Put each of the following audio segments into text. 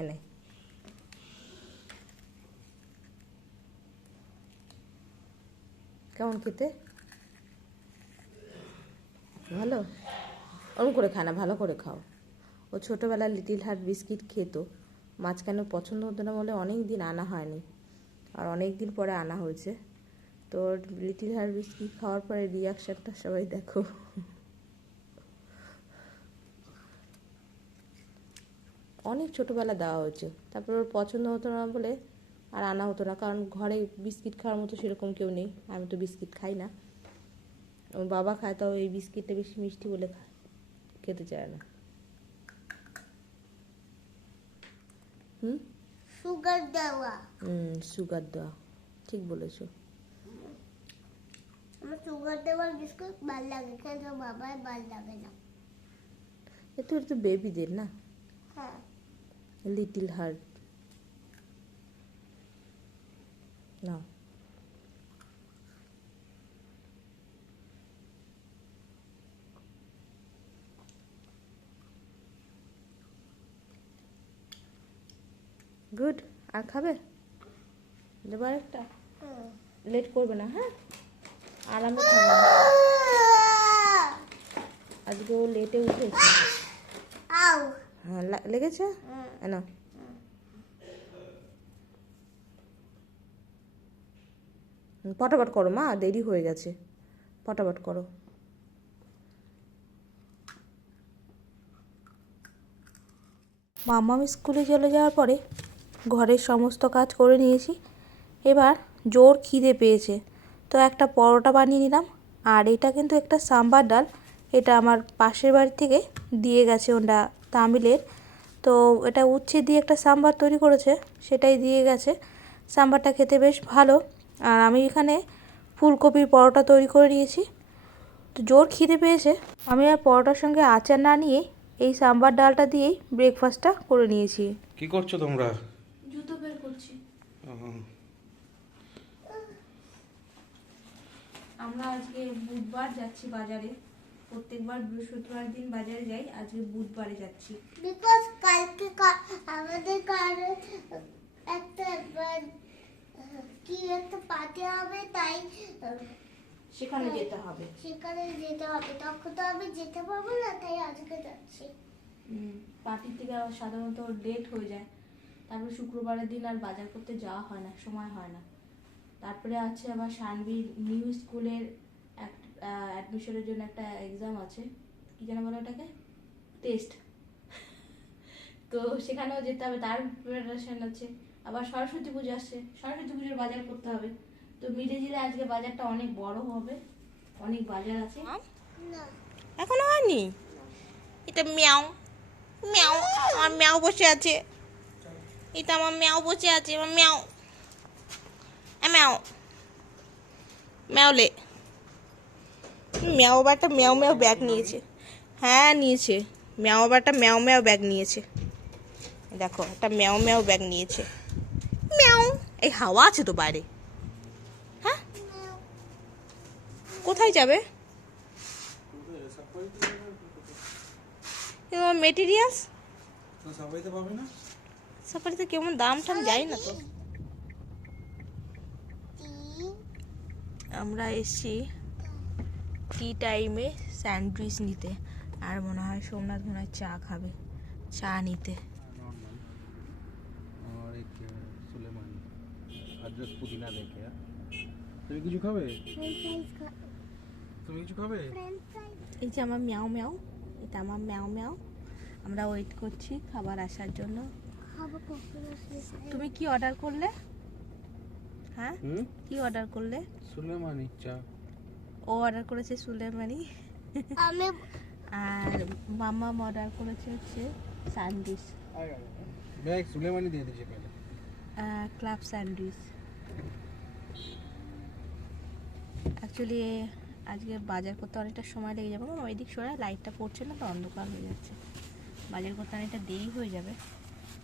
এনে কেমন খেতে? ভালো? ওরকম করে খায় না, ভালো করে খাও। ও ছোটোবেলায় লিটিল হার্ট বিস্কিট খেত, মাঝখানে পছন্দ হতো না বলে অনেক দিন আনা হয়নি, আর অনেক দিন পরে আনা হয়েছে। তো লিটিল হার্ট বিস্কিট খাওয়ার পরে রিয়াকশানটা সবাই দেখো। অনেক ছোটোবেলা দেওয়া হয়েছে, তারপর ওর পছন্দ হতো না বলে আর আনা হতো না, কারণ ঘরে বিস্কিট খাওয়ার মতো সেরকম কেউ নেই। আমি তো বিস্কিট খাই না, ওর বাবা খায়, তাও এই বিস্কিটটা বেশি মিষ্টি বলে খেতে চায় না। সুগার দেওয়া। সুগার দেওয়া, ঠিক বলেছো। আমার সুগার দেওয়ার বিস্কুট ভালো লাগে, কিন্তু বাবার ভালো লাগে না। এটা তো বেবিদের না, হ্যাঁ। লিটিল হার্ট না। গুড। আর খাবে? দেবার একটা, লেট করবে না, হ্যাঁ? আরামে খাবে। আজকে ও লেটে উঠেছে। আউ। হ্যাঁ, লেগেছে না? পটাপট করো মা, দেরি হয়ে গেছে, পটাপট করো। মাম্মাম স্কুলে চলে যাওয়ার পরে ঘরের সমস্ত কাজ করে নিয়েছি। এবার জোর খিদে পেয়েছে, তো একটা পরোটা বানিয়ে নিলাম। আর এটা কিন্তু একটা সাম্বার ডাল, এটা আমার পাশের বাড়ি থেকে দিয়ে গেছে, ওটা তামিলের। তো এটা উচ্ছে দিয়ে একটা সাম্বার তৈরি করেছে, সেটাই দিয়ে গেছে। সাম্বারটা খেতে বেশ ভালো। আর আমি এখানে ফুলকপির পরোটা তৈরি করে নিয়েছি। তো জোর খিদে পেয়েছে, আমি আর পরোটার সঙ্গে আচার না নিয়ে এই সাম্বার ডালটা দিয়েই ব্রেকফাস্টটা করে নিয়েছি। কি করছো তোমরা? জুতো বের করছি। আমরা আজকে বুধবার যাচ্ছি বাজারে, প্রত্যেকবার বৃহস্পতিবার দিন বাজারে যাই, আজকে বুধবারে যাচ্ছি। বিকজ কালকে আমাদের কারণে একটা কি একটা পার্টি হবে, তাই সেখানে যেতে হবে। সেখানে যেতে হবে, তখন তো আমি যেতে পারবো না, তাই আজকে যাচ্ছি। পার্টির থেকে সাধারণত লেট হয়ে যায়, তারপরে শুক্রবারের দিন আর বাজার করতে যাওয়া হয় না, সময় হয় না। তারপরে আছে আবার সানভির নিউ স্কুলের অ্যাডমিশনের জন্য একটা এক্সাম আছে, কি যেন বলে ওটাকে, টেস্ট। তো সেখানেও যেতে হবে, তার প্রিপারেশন আছে। আবার সরস্বতী পুজো আসছে, সরস্বতী পুজোর বাজার করতে হবে। তো মিলে জিলে আজকে বাজারটা অনেক বড় হবে, অনেক বাজার আছে। না, এখনো হয়নি? এটা মিয়াও মিয়াও, আমার মিয়াও বসে আছে। এটা আমার মিয়াও বসে আছে, আমার মিয়াও মিয়াও মিয়াওলে। মিয়াও আবার একটা মিয়াও মিয়াও ব্যাগ নিয়েছে। হ্যাঁ নিয়েছে, মিয়াও আবার একটা মিয়াও মিয়াও ব্যাগ নিয়েছে। দেখো, একটা মিয়াও মিয়াও ব্যাগ নিয়েছে। মিয়াও। এই হাওয়া আছে তো বাইরে। হ্যাঁ, কোথায় যাবে? মেটেরিয়ালস সাফারিতে কেমন দাম টাম যাই না তো। আমরা এসছি টি টাইমে স্যান্ডউইচ নিতে, আর মনে হয় সোমনাথ মনে হয় চা খাবে, চা নিতে। তুমি কিছু খাবে? তুমি কিছু খাবে? এই যে আমার মিয়াও মিয়াও, এটা আমার মিয়াও মিয়াও। আমরা ওয়েট করছি খাবার আসার জন্য। তুমি কি অর্ডার করলে? হ্যাঁ, কি অর্ডার করলে? সুলেমানি চা। ও অর্ডার করেছে সুলেমানি, আমি আর মাম্মা অর্ডার করেছে হচ্ছে স্যান্ডউইচ, मैं सुलेमानी दे दीजिए पहले। Club sandwich. অ্যাকচুয়ালি আজকে বাজার করতে অনেকটা সময় লেগে যাবে। ওই দিক সরে, লাইটটা পড়ছে না তো, অন্ধকার হয়ে যাচ্ছে। বাজার করতে অনেকটা দেরি হয়ে যাবে।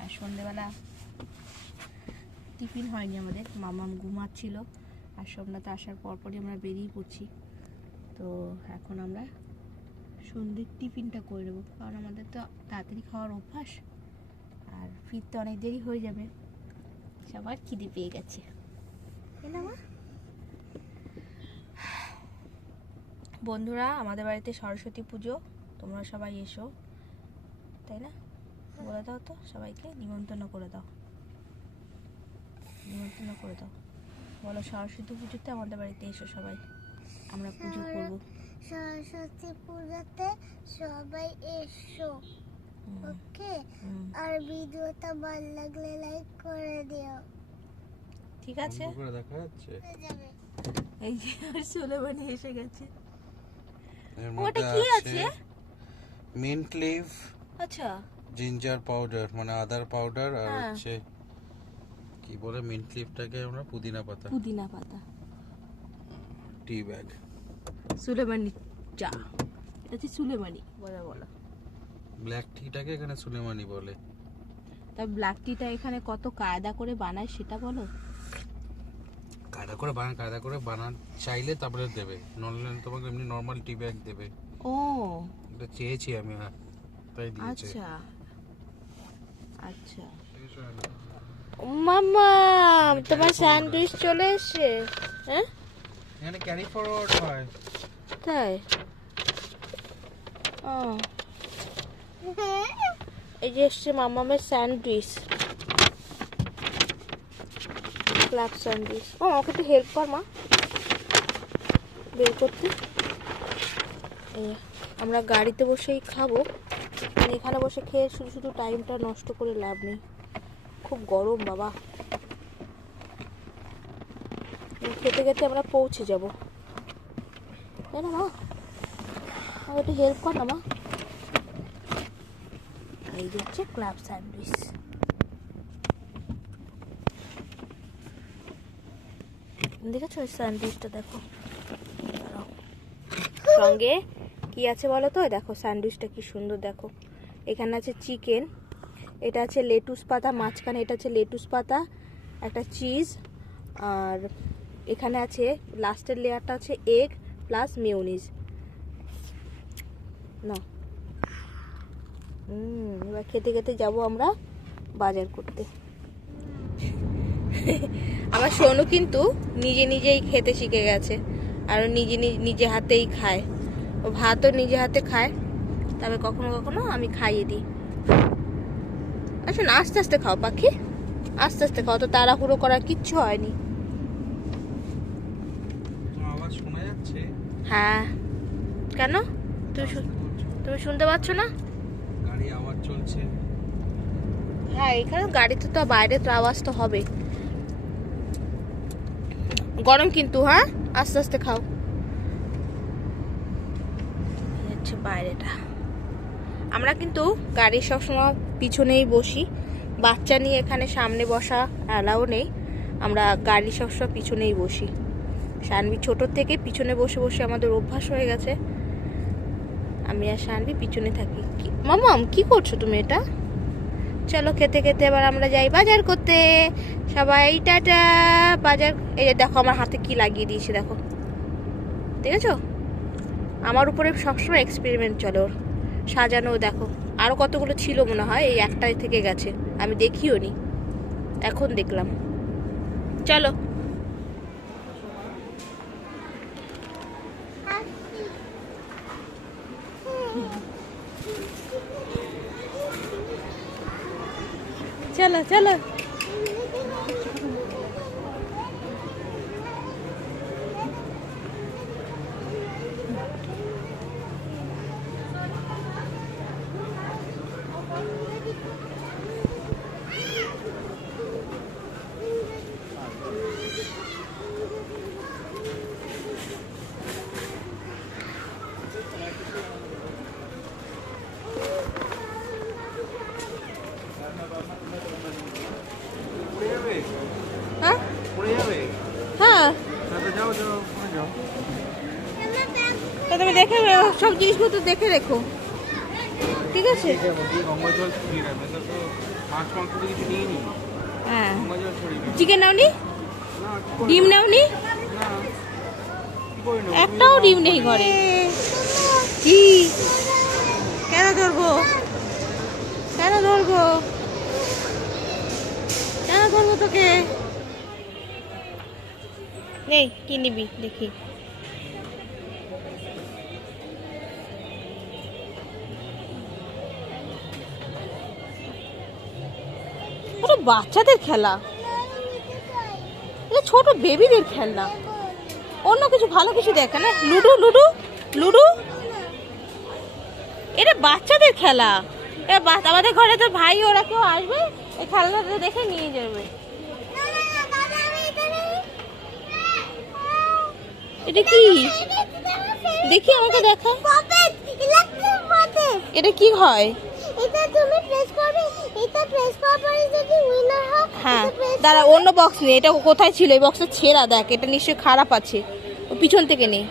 আর সন্ধেবেলা টিফিন হয়নি আমাদের, মামাম ঘুমাচ্ছিল, আর সোমনাথ আসার পরপরই আমরা বেরিয়ে পড়ছি। তো এখন আমরা সন্ধ্যের টিফিনটা করে নেবো, কারণ আমাদের তো তাড়াতাড়ি খাওয়ার অভ্যাস। আর ফিরতে অনেক দেরি হয়ে যাবে, সবার খিদে পেয়ে গেছে। বন্ধুরা, আমাদের বাড়িতে সরস্বতী পুজো, তোমরা সবাই এসো, তাই না? বলে দাও তো সবাইকে, নিমন্ত্রণ করে দাও, নিমন্ত্রণ করে দাও। বলো সরস্বতী পুজোতে আমাদের বাড়িতে এসো সবাই, আমরা পুজো করব। সরস্বতী পূজাতে সবাই এসো, ওকে? আর ভিডিওটা ভালো লাগলে লাইক করে দিও, ঠিক আছে? বন্ধ করে দেখা যাচ্ছে। এই যে সুলেমানি এসে গেছে। এর ওটা মধ্যে কি আছে আছে? মিন্ট লিভ, আচ্ছা, জিঞ্জার পাউডার মানে আদার পাউডার, আর হ্যাঁ। হচ্ছে কি বলে মিন্ট লিভটাকে আমরা পুদিনা পাতা, পুদিনা পাতা, টি ব্যাগ। সুলেমানি চা, এটা হচ্ছে সুলেমানি, বলো বলো। ব্ল্যাক টিটাকে এখানে সুলেমানি বলে। তা ব্ল্যাক টিটা এখানে কত কায়দা করে বানায় সেটা বলো। কায়দা করে বানান চাইলে তারপরে দেবে, নইলে তোমাকে এমনি নরমাল টি ব্যাগ দেবে। ও এটা চেয়েছি আমি, হ্যাঁ, তাই দিয়েছে। আচ্ছা আচ্ছা। মাম্মা, তোমার স্যান্ডউইচ চলে এসেছে। হ্যাঁ, এখানে ক্যারি ফরওয়ার্ড হয়। তাই? ও, এই যে এসছে মাম্মামের স্যান্ডউইচ, ক্লাব স্যান্ডউইচ। ও, ওকে একটু হেল্প কর মা বের করতে। এই আমরা গাড়িতে বসেই খাবো, এখানে বসে খেয়ে শুধু শুধু টাইমটা নষ্ট করে লাভ নেই, খুব গরম বাবা। খেতে খেতে আমরা পৌঁছে যাব, তাই না মা? আমাকে একটু হেল্প কর না মা। এই যে হচ্ছে ক্লাব স্যান্ডউইচ। দেখেছো স্যান্ডউইচটা? দেখো সঙ্গে কি আছে বলো তো, দেখো স্যান্ডউইচটা কি সুন্দর, দেখো এখানে আছে চিকেন, এটা আছে লেটুস পাতা, মাঝখানে এটা আছে লেটুস পাতা, একটা চিজ, আর এখানে আছে লাস্টের লেয়ারটা আছে এগ প্লাস মেয়োনিজ। না এবার খেতে খেতে যাব আমরা বাজার করতে। আমার সোনু কিন্তু নিজে নিজেই খেতে শিখে গেছে, আর নিজে হাতেই খায়, ও ভাতও নিজে হাতে খায়, তবে কখনো কখনো আমি খাইয়ে দিই। আচ্ছা না, আস্তে আস্তে খাও পাখি, আস্তে আস্তে খাও, তো তাড়াহুড়ো করার কিচ্ছু হয়নি। আওয়াজ শোনা যাচ্ছে? হ্যাঁ, কেন? তুমি শুনতে পাচ্ছ না? গাড়ি আওয়াজ চলছে। হ্যাঁ, এখানে গাড়িতে তো বাইরে তো আওয়াজ তো হবে। গরম কিন্তু, হ্যাঁ, আস্তে আস্তে খাও। হচ্ছে বাইরেটা। আমরা কিন্তু গাড়ির সবসময় পিছনেই বসি, বাচ্চা নিয়ে এখানে সামনে বসা অ্যালাও নেই, আমরা গাড়ি সবসময় পিছনেই বসি। শানভি ছোটোর থেকে পিছনে বসে বসে আমাদের অভ্যাস হয়ে গেছে, আমি আর শানভি পিছনে থাকি। মামাম কি করছো তুমি এটা? চলো খেতে খেতে এবার আমরা যাই বাজার করতে, সবাই টাটা। বাজার, এই যে দেখো আমার হাতে কি লাগিয়ে দিয়েছে, দেখো দেখেছো? আমার উপরে সবসময় এক্সপেরিমেন্ট চলে ওর, সাজানো। দেখো আরও কতগুলো ছিল মনে হয়, এই একটাই থেকে গেছে, আমি দেখিও নি, এখন দেখলাম। চলো চলো চলো। হ্যাঁ হ্যাঁ, যাও যাও যাও। তা তুমি দেখে সব জিনিসপত্র দেখে রেখো, ঠিক আছে? গঙ্গা জল ছড়িয়ে রাখবে, তো মাছ মাংস তো কিছু নিয়ে নি, হ্যাঁ, গঙ্গা জল ছড়িয়ে দিই। চিকেন নাওনি, না ডিম নাওনি? না, কি করে নেবো? একটাও ডিম নেই ঘরে। কি? কেন ধরবো, কেন ধরবো? তোকে। নেই, কি নিবি দেখি। ওটা বাচ্চাদের খেলা, এটা ছোট বেবিদের খেলনা। অন্য কিছু ভালো কিছু দেখে না। লুডো লুডো লুডো, এটা বাচ্চাদের খেলা। আমাদের ঘরে তো ভাই ওরা কেউ আসবে, এই খেলনাটা দেখে নিয়ে যাবে। এটা কি দেখি, আমাকে দেখা। এটা কি হয়? এটা তুমি প্রেস করবে, এটা প্রেস করার পরে যদি উইনার হয়, হ্যাঁ দাঁড়া, অন্য বক্স নেই। এটা কোথায় ছিল? এই বক্সটা ছেঁড়া, দেখ এটা নিশ্চয়ই খারাপ আছে। ও পিছন থেকে নেই।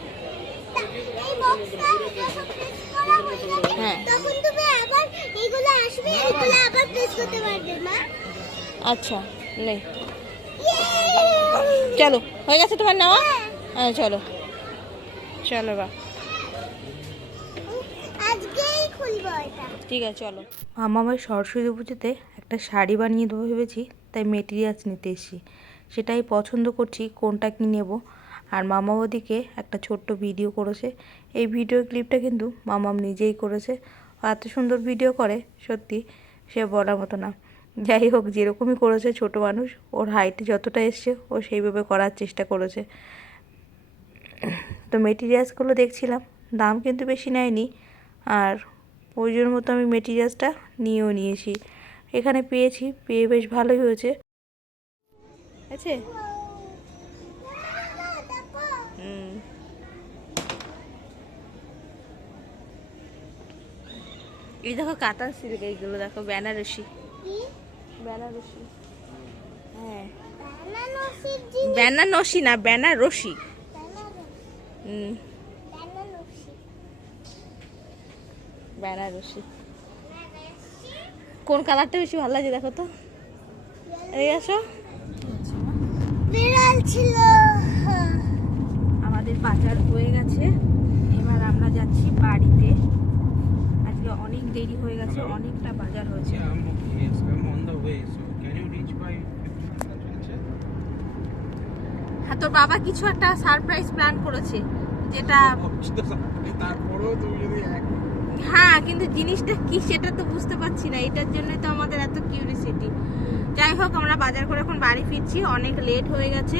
এই বক্সটা যখন প্রেস করা হয়ে যাবে, হ্যাঁ। তখন তুমি আবার এগুলো আসবে, এগুলো আবার প্রেস করতে পারবে না। আচ্ছা নেই, চলো হয়ে গেছে তোমার নেওয়া। হ্যাঁ চলো চলো বা, আজকেই খুলবো এটা। ঠিক আছে চলো। মামার সরস্বতী পুজোতে একটা শাড়ি বানিয়ে দেবো ভেবেছি, তাই মেটেরিয়ালস নিতে এসেছি। সেটাই পছন্দ করছি কোনটা কি নেব। আর মামা ওদিকে একটা ছোট্ট ভিডিও করেছে। এই ভিডিও ক্লিপটা কিন্তু মামাম নিজেই করেছে। এত সুন্দর ভিডিও করে সত্যি, সে বলার মতো না। যাই হোক, যেরকমই করেছে, ছোট মানুষ, ওর হাইটে যতটা এসছে ও সেইভাবে করার চেষ্টা করেছে। তো মেটেরিয়ালসগুলো দেখছিলাম, দাম কিন্তু বেশি নেয়নি। আর প্রয়োজন মতো আমি মেটেরিয়ালসটা নিয়েও নিয়েছি। এখানে পেয়ে বেশ ভালোই হয়েছে। আছে এই দেখো কাতান সিল্ক, এইগুলো দেখো বেনারসি। বেনারসি, হ্যাঁ বেনারসি না, বেনারসি। বেনারসি কোন কালারটা বেশি ভালো লাগে দেখো তো। এই আসো, বিড়াল ছিল। আমাদের বাজার হয়ে গেছে, এবার আমরা যাচ্ছি বাড়িতে। আজকে অনেক দেরি হয়ে গেছে, অনেকটা বাজার হয়েছে। হ্যাঁ, তোর বাবা কিছু একটা সারপ্রাইজ প্ল্যান করেছে, যেটা হ্যাঁ, কিন্তু জিনিসটা কি সেটা তো বুঝতে পারছি না। এটার জন্য তো আমাদের এত কিউরিসিটি। যাই হোক, আমরা বাজার করে এখন বাড়ি ফিরছি, অনেক লেট হয়ে গেছে।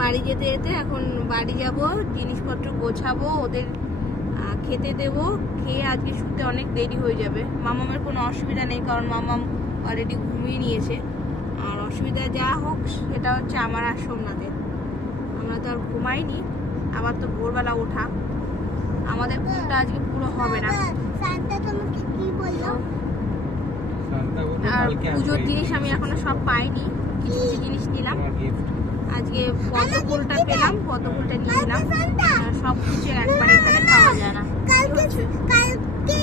বাড়ি যেতে যেতে এখন বাড়ি যাব, জিনিসপত্র গোছাবো, ওদের খেতে দেব। খেয়ে আজকে শুতে অনেক দেরি হয়ে যাবে। মামামের কোনো অসুবিধা নেই, কারণ মামাম অলরেডি ঘুমিয়ে নিয়েছে। আর অসুবিধা যা হোক সেটা হচ্ছে আমার আর সোমনাথের। আমরা তো আর ঘুমাইনি, আবার তো ভোরবেলা ওঠা, আমাদের ঘুমটা আজকে পুরো হবে না। সান্তা তোমাকে কি বললো? আর পুজোর জিনিস আমি এখনো সব পাইনি, কিছু কিছু জিনিস নিলাম। আজকে পদ্ম ফুলটা পেলাম, পদ্ম ফুলটা নিয়ে নিলাম। সব কিছু একবারে এখানে পাওয়া যায় না। কালকে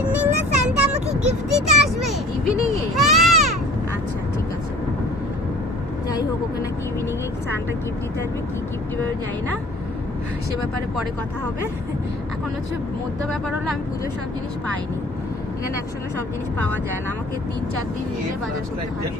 ইভিনিং এ সান্তা আমাকে গিফট দিতে আসবে। ইভিনিং এ? হ্যাঁ। আচ্ছা ঠিক আছে। যাই হোক, ওকে নাকি ইভিনিং এ সান্তা গিফট দিতে আসবে। কি গিফট দিবে জানি না, সে ব্যাপারে পরে কথা হবে। এখন হচ্ছে মধ্য ব্যাপার হলো, আমি পুজোর সব জিনিস পাইনি। এখানে একসঙ্গে সব জিনিস পাওয়া যায় না, আমাকে 3-4 দিন নিয়ে বাজার করতে হয়।